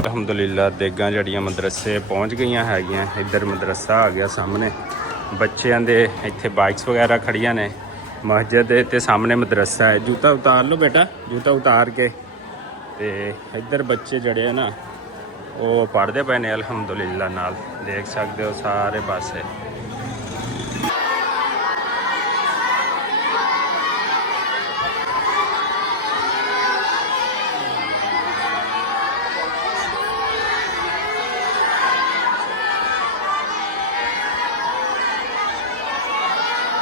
ਅਲਹਮਦੁਲਿਲਾ ਦੇਗਾਂ ਜਿਹੜੀਆਂ ਮਦਰਸੇ ਪਹੁੰਚ ਗਈਆਂ ਹੈਗੀਆਂ। ਇੱਧਰ ਮਦਰਸਾ ਆ ਗਿਆ ਸਾਹਮਣੇ, ਬੱਚਿਆਂ ਦੇ ਇੱਥੇ ਬਾਈਕਸ ਵਗੈਰਾ ਖੜੀਆਂ ਨੇ। ਮਸਜਿਦ ਦੇ ਤੇ ਸਾਹਮਣੇ ਮਦਰਸਾ ਹੈ। ਜੂਤਾ ਉਤਾਰ ਲਓ ਬੇਟਾ, ਜੂਤਾ ਉਤਾਰ ਕੇ। ਤੇ ਇੱਧਰ ਬੱਚੇ ਜਿਹੜੇ ਆ ਨਾ ਉਹ ਪੜ੍ਹਦੇ ਪਏ ਨੇ ਅਲਹਮਦੁਲਿਲਾ ਨਾਲ, ਦੇਖ ਸਕਦੇ ਹੋ ਸਾਰੇ ਪਾਸੇ।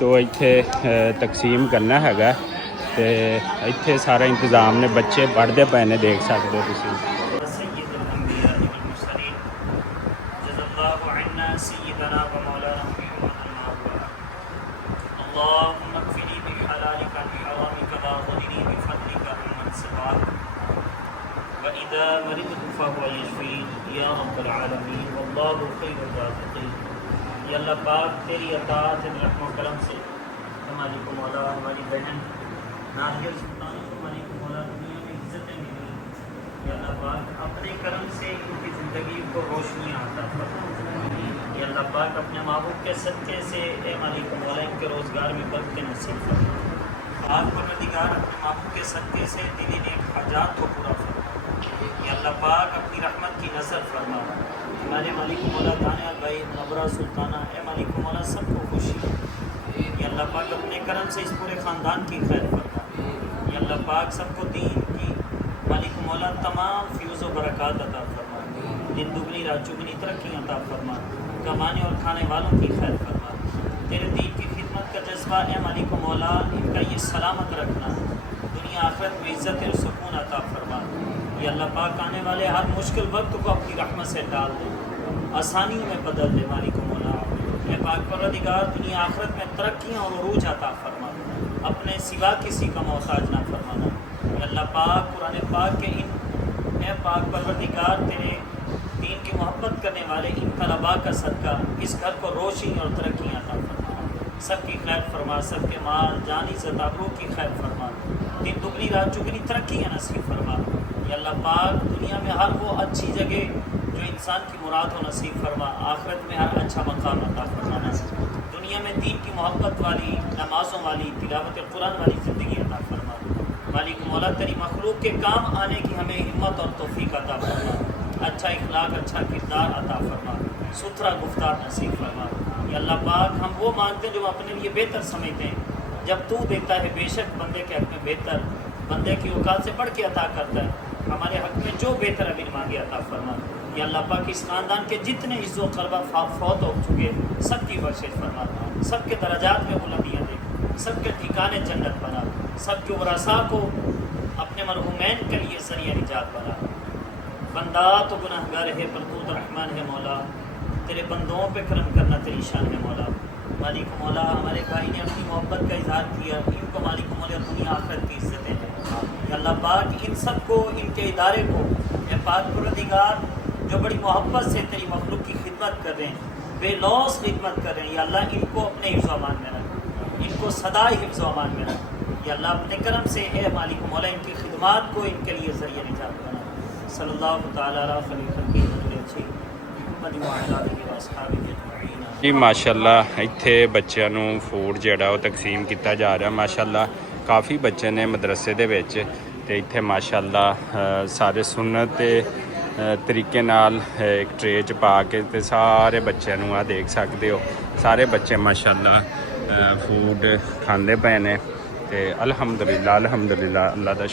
تو ਇੱਥੇ ਤਕਸੀਮ ਕਰਨਾ ਹੈਗਾ ਤੇ ਇੱਥੇ ਸਾਰਾ ਇੰਤਜ਼ਾਮ ਨੇ, ਬੱਚੇ ਪੜ੍ਹਦੇ ਪਏ ਨੇ, ਦੇਖ ਸਕਦੇ ਹੋ ਤੁਸੀਂ। سید الانبیاء والمرسلین جزا اللہ عنا سیدنا و مولانا محمد المعبود اللهم اکفنی بحلالک عن حرامک واغننی بفضلک عمن سواک واذا مرضت فهو یشفین یا رب العالمین واللہ خیر الرازقین۔ یا اللہ پاک تیری اطاعت رحم و کرم سے ہماری کو مولا، ہماری بہن ناظر سلطان کو ہماری کو مولا دنیا میں عزتیں ملی، یا اللہ پاک اپنے کرم سے ان کی زندگی کو روشنیاں عطا فرما۔ یا اللہ پاک اپنے محبوب کے صدقے سے اے مالک مولا ان کے روزگار میں برکت نصیب فرما۔ پاک پروردگار اپنے محبوب کے صدقے سے دلی نیک حاجات کو پورا فرما۔ یا اللہ پاک اپنی رحمت کی نظر فرما۔ ہمارے مالک مولا دانیال بھائی، نبرہ سلطانہ، اے مالک مولا سب کو خوشی۔ یا اللہ پاک اپنے کرم سے اس پورے خاندان کی خیر فرما۔ یا اللہ پاک سب کو دین کی مالک مولا تمام فیوز و برکات عطا فرما، دن دگنی رات چگنی ترقی عطا فرما، کمانے اور کھانے والوں کی خیر فرما۔ تیرے دین کی خدمت کا جذبہ اے مالک مولا ان کا یہ سلامت رکھنا، دنیا آخرت میں عزت اور سکون عطا فرما۔ یا اللہ پاک آنے والے ہر مشکل وقت کو اپنی رحمت سے ڈال دے، آسانیوں میں بدل دے مالک مولا۔ اے پاک پروردگار دنیا آخرت میں ترقیاں اور عروج عطا فرما، اپنے سوا کسی کا محتاج نہ فرمانا۔ اے اللہ پاک قرآن پاک کے ان اے پاک پروردگار تیرے دین کی محبت کرنے والے ان طلباء کا صدقہ اس گھر کو روشنی اور ترقی عطا فرما، سب کی خیر فرما، سب کے مال جان عزت آبرو کی خیر فرما، دن دگنی رات چگنی ترقیاں نصیب فرما۔ یا اللہ پاک دنیا میں ہر وہ اچھی جگہ جو انسان کی مراد ہو نصیب فرما، آخرت میں ہر اچھا مقام عطا فرمانا۔ دنیا میں دین کی محبت والی، نمازوں والی، تلاوت قرآن والی زندگی عطا فرما۔ مالک مولا تیری مخلوق کے کام آنے کی ہمیں ہمت اور توفیق عطا فرما، اچھا اخلاق، اچھا کردار عطا فرما، ستھرا گفتار نصیب فرما۔ یا اللہ پاک ہم وہ مانگتے ہیں جو اپنے لیے بہتر سمجھتے ہیں، جب تو دیتا ہے بے شک بندے کے حق میں بہتر، بندے کی اوقات سے بڑھ کے عطا کرتا ہے، ہمارے حق میں جو بہتر ابھی مانگے عطا فرما۔ یا اللہ پاک اس خاندان کے جتنے عز و قربہ فوت ہو چکے سب کی بخشش فرما، سب کے درجات میں بلندیاں دے، سب کے ٹھکانے جنت بنا، سب کے ورثاء کو اپنے مرحومین کے لیے ذریعہ نجات بنا۔ بندہ تو گناہ گار ہے پر تو رحمان ہے مولا، تیرے بندوں پہ کرم کرنا تیری شان ہے مولا۔ مالک مولا ہمارے بھائی نے اپنی محبت کا اظہار کیا، ان کو مالک مولا دنیا آخرت کی عزتیں دیں۔ یا اللہ پاک ان سب کو، ان کے ادارے کو اے پاک پروردگار جو بڑی محبت سے تیری مخلوق کی خدمت کر رہے ہیں، بے لوث خدمت کر رہے ہیں، یا اللہ ان کو اپنے حفظ و امان میں رکھ، ان کو سدا حفظ و امان میں رکھ۔ یا اللہ اپنے کرم سے اے مالک مولا ان کی خدمات کو ان کے لیے ذریعہ نجات بنا۔ صلی اللہ تعالیٰ علیہ وسلم جی ماشاءاللہ ਇੱਥੇ ਬੱਚਿਆਂ ਨੂੰ ਫੂਡ ਜਿਹੜਾ ਉਹ ਤਕਸੀਮ ਕੀਤਾ ਜਾ ਰਿਹਾ ਮਾਸ਼ਾਅੱਲਾ। ਕਾਫੀ ਬੱਚੇ ਨੇ ਮਦਰਸੇ ਦੇ ਵਿੱਚ ਤੇ ਇੱਥੇ ਮਾਸ਼ਾਅੱਲਾ ਸਾਰੇ ਸੁਨਨਤ ਤੇ ਤਰੀਕੇ ਨਾਲ ਇੱਕ ਟਰੇ 'ਚ ਪਾ ਕੇ ਤੇ ਸਾਰੇ ਬੱਚਿਆਂ ਨੂੰ ਆ ਦੇਖ ਸਕਦੇ ਹੋ, ਸਾਰੇ ਬੱਚੇ ਮਾਸ਼ਾਅੱਲਾ ਫੂਡ ਖਾਂਦੇ ਪਏ ਨੇ ਤੇ ਅਲਹਮਦੁਲਿਲਾ ਅਲਹਮਦੁਲਿਲਾ ਅੱਲਾ ਦਾ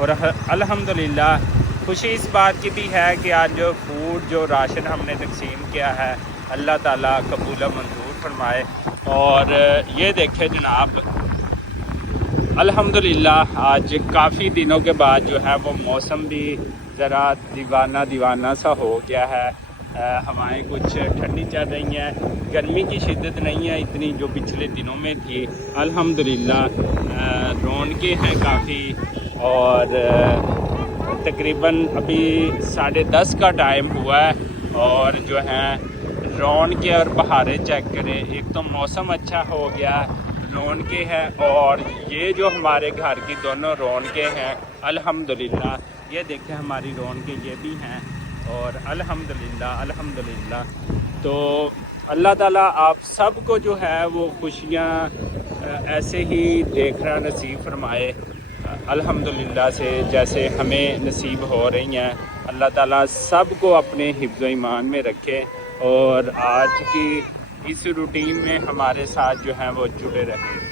اور الحمدللہ خوشی اس بات کی بھی ہے کہ آج جو فوڈ جو راشن ہم نے تقسیم کیا ہے اللہ تعالیٰ قبول منظور فرمائے۔ اور یہ دیکھیں جناب الحمدللہ آج کافی دنوں کے بعد جو ہے وہ موسم بھی ذرا دیوانہ سا ہو گیا ہے، ہوائیں کچھ ٹھنڈی چل رہی ہیں، گرمی کی شدت نہیں ہے اتنی جو پچھلے دنوں میں تھی۔ الحمدللہ رونقیں ہیں کافی، اور تقریباً ابھی 10:30 کا ٹائم ہوا ہے، اور جو ہے رونقیں اور بہاریں چیک کریں، ایک تو موسم اچھا ہو گیا، رونقیں ہیں، اور یہ جو ہمارے گھر کی دونوں رونقیں ہیں الحمدللہ، یہ دیکھیں ہماری رونقیں یہ بھی ہیں، اور الحمدللہ تو اللہ تعالیٰ آپ سب کو جو ہے وہ خوشیاں ایسے ہی دیکھنا نصیب فرمائے الحمدللہ سے جیسے ہمیں نصیب ہو رہی ہیں۔ اللہ تعالیٰ سب کو اپنے حفظ و ایمان میں رکھے، اور آج کی اس روٹین میں ہمارے ساتھ جو ہیں وہ جڑے رہیں۔